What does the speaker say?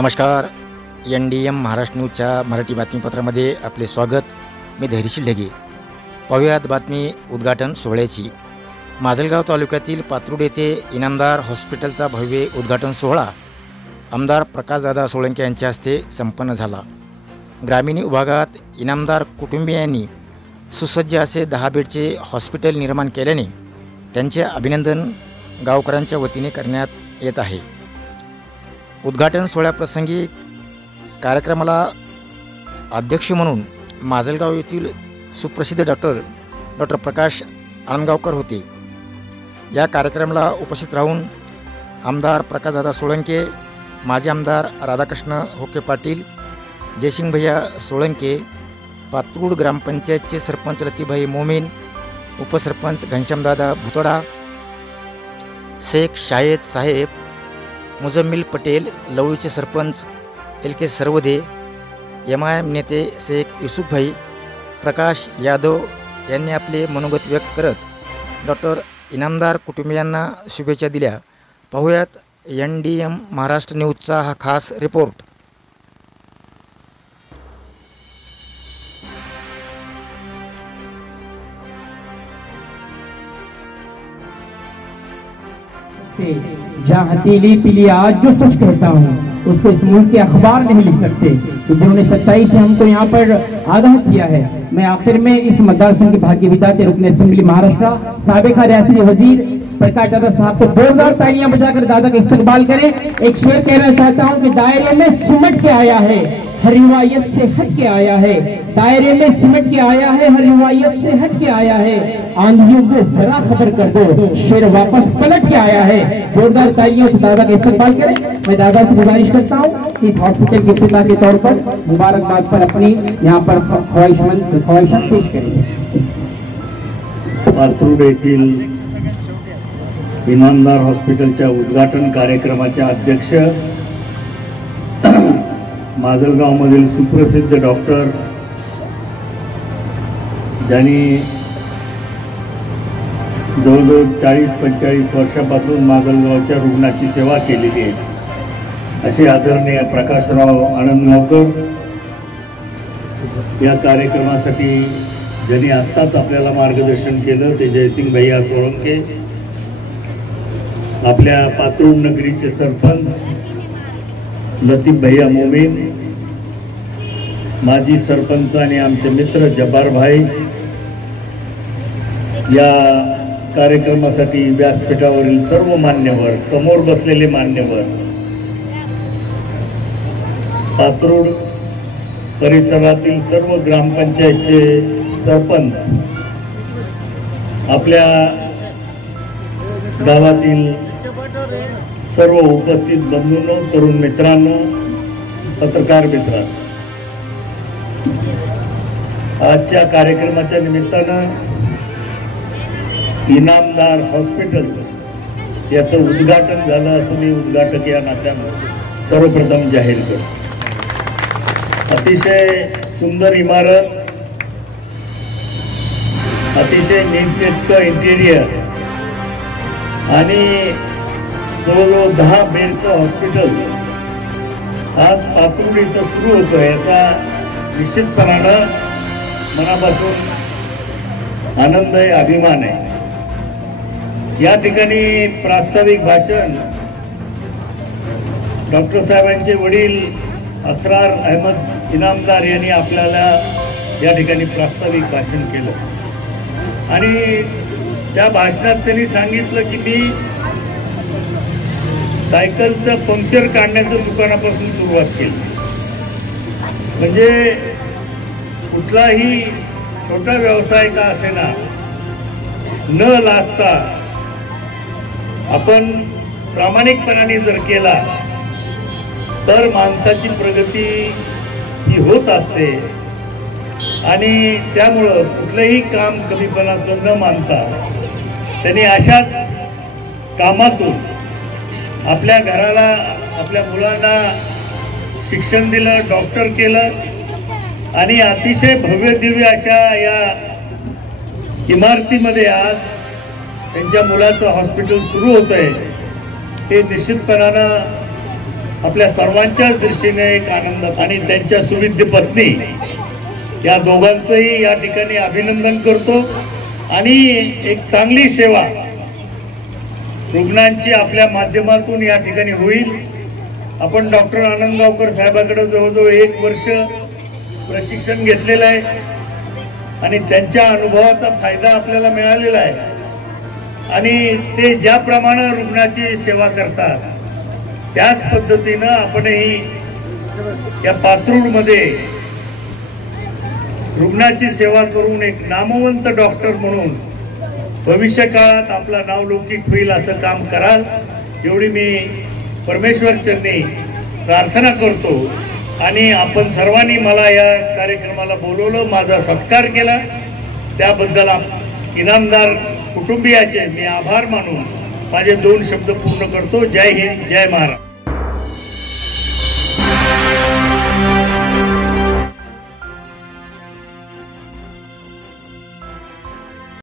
नमस्कार. NDM महाराष्ट्र न्यूजच्या मराठी बातमीपत्रामध्ये आपले स्वागत. मी धैर्यशील ढगे. पाहुयात बातमी उद्घाटन सोहळ्याची. माजलगाव तालुक्यातील पात्रूड येथे इनामदार हॉस्पिटलचा भव्य उद्घाटन सोहळा आमदार प्रकाशदादा सोळंके यांच्या हस्ते संपन्न झाला. ग्रामीण विभागात इनामदार कुटुंबियांनी सुसज्ज असे 10 बेडचे हॉस्पिटल निर्माण केल्याने त्यांचे अभिनंदन गावकऱ्यांच्या वतीने करण्यात येत आहे. उद्घाटन सोहळ्याप्रसंगी कार्यक्रमाला अध्यक्ष म्हणून माजलगाव येथील सुप्रसिद्ध डॉक्टर प्रकाश आनंदगावकर होते. या कार्यक्रमाला उपस्थित राहून आमदार प्रकाशदादा सोळंके, माजी आमदार राधाकृष्ण होके पाटील, जयसिंग भैया सोळंके, पात्रूड ग्रामपंचायतचे सरपंच लतीभाई मोमीन, उपसरपंच घनश्यामदादा भुतडा, शेख शाहेद साहेब, मुजम्मिल पटेल, लवळीचे सरपंच LK सरवदे, MIM नेते शेख युसुफभाई, प्रकाश यादव यांनी आपले मनोगत व्यक्त करत डॉक्टर इनामदार कुटुंबियांना शुभेच्छा दिल्या. पाहुयात NDM महाराष्ट्र न्यूजचा हा खास रिपोर्ट. जहाँ हथेली पीली आज जो सच कहता हूँ उसको इस मुल्क के अखबार नहीं लिख सकते, जिन्होंने सच्चाई से हमको यहाँ पर आगाह किया है. मैं आखिर में इस मतदार संघ के भाग्य विधाता रुकन असेंबली महाराष्ट्र साबिका रियासती वजीर प्रकाश दादा साहब को जोरदार तालियां बजाकर दादा का इस्तकबाल करें. एक शेर कहना चाहता हूँ कि दायरे में सिमट के आया है, हर रिवायत से हट के आया है. दायरे में सिमट के आया है, हर रिवायत से हट के आया है. आंधियों को जरा खबर कर दो, शेर वापस पलट के आया है. जोरदार तालियों से दादा का इस्तकबाल करें. मैं दादा से गुजारिश करता हूँ कि इस हॉस्पिटल के इफ्तिताह के तौर पर मुबारकबाद पर अपनी यहाँ पर ख्वाहिशात पेश करें. पात्रूड येथील इनामदार हॉस्पिटलच्या उद्घाटन कार्यक्रमाचे अध्यक्ष माजलगावमधील सुप्रसिद्ध डॉक्टर, ज्यांनी जवळजवळ 40-45 वर्षापासून माजलगावच्या रुग्णाची सेवा केलेली आहे, असे आदरणीय प्रकाशराव आनंदगावकर या कार्यक्रमासाठी ज्यांनी आत्ताच आपल्याला मार्गदर्शन केलं ते जयसिंग भैया सोळंके, आपल्या पात्रूड नगरीचे सरपंच लतीफ भैया मोमीन, माजी सरपंच आणि आमचे मित्र जब्बार भाई, या कार्यक्रमासाठी व्यासपीठावरील सर्व मान्यवर, समोर बसलेले मान्यवर, पात्रूड परिसरातील सर्व ग्रामपंचायतचे सरपंच, आपल्या गावातील सर्व उपस्थित बंधूंनो, तरुण मित्रांनो, पत्रकार मित्रांनो, आजच्या कार्यक्रमाच्या निमित्तानं इनामदार हॉस्पिटल याचं उद्घाटन झालं असं मी उद्घाटक या नात्यानं सर्वप्रथम जाहीर करतो. अतिशय सुंदर इमारत, अतिशय नीटनेटकं इंटिरियर आणि जवळजवळ 10 बेडचं हॉस्पिटल आज पात्रूड इथं सुरू होतं, याचा निश्चितपणानं मनापासून आनंद आहे, अभिमान आहे. या ठिकाणी प्रास्ताविक भाषण डॉक्टर साहेबांचे वडील असरार अहमद इनामदार यांनी आपल्याला या ठिकाणी प्रास्ताविक भाषण केलं आणि त्या भाषणात त्यांनी सांगितलं की मी सायकलचं पंक्चर काढण्याचं दुकानापासून सुरुवात केली. म्हणजे कुठलाही छोटा व्यवसाय का असेना, न लाजता आपण प्रामाणिकपणाने जर केला तर माणसाची प्रगती ही होत असते आणि त्यामुळं कुठलंही काम कमीपणाचं न मानता त्यांनी अशाच कामातून आपल्या घराला, आपल्या मुलांना शिक्षण दिलं, डॉक्टर केलं आणि अतिशय भव्य दिव्य अशा या इमारतीमध्ये आज त्यांच्या मुलाचं हॉस्पिटल सुरू होत आहे. हे निश्चितपणानं आपल्या सर्वांच्याच दृष्टीने एक आनंद आणि त्यांच्या सुविद्य पत्नी या दोघांचंही या ठिकाणी अभिनंदन करतो आणि एक चांगली सेवा रुग्णांची आपल्या माध्यमातून या ठिकाणी होईल। आपण डॉक्टर आनंदगावकर साहेबांकडे जवळजवळ 1 वर्ष प्रशिक्षण घेतलेलं आहे आणि त्यांच्या अनुभवाचा फायदा आपल्याला मिळालेला आहे आणि ते ज्याप्रमाणे रुग्णाची सेवा करतात त्याच पद्धतीनं आपणही या पात्रूडमध्ये रुग्णाची सेवा करून एक नामवंत डॉक्टर म्हणून भविष्य काळात आपला नाव लौकिक होईल असं काम कराल एवढी मी परमेश्वर चरणी प्रार्थना करतो। आणि आपण सर्वांनी मला या कार्यक्रमाला बोलवलं, माझा सत्कार केला, त्याबद्दल इनामदार कुटुंबियाचे मी आभार मानून माझे 2 शब्द पूर्ण करतो। जय हिंद, जय महाराष्ट्र।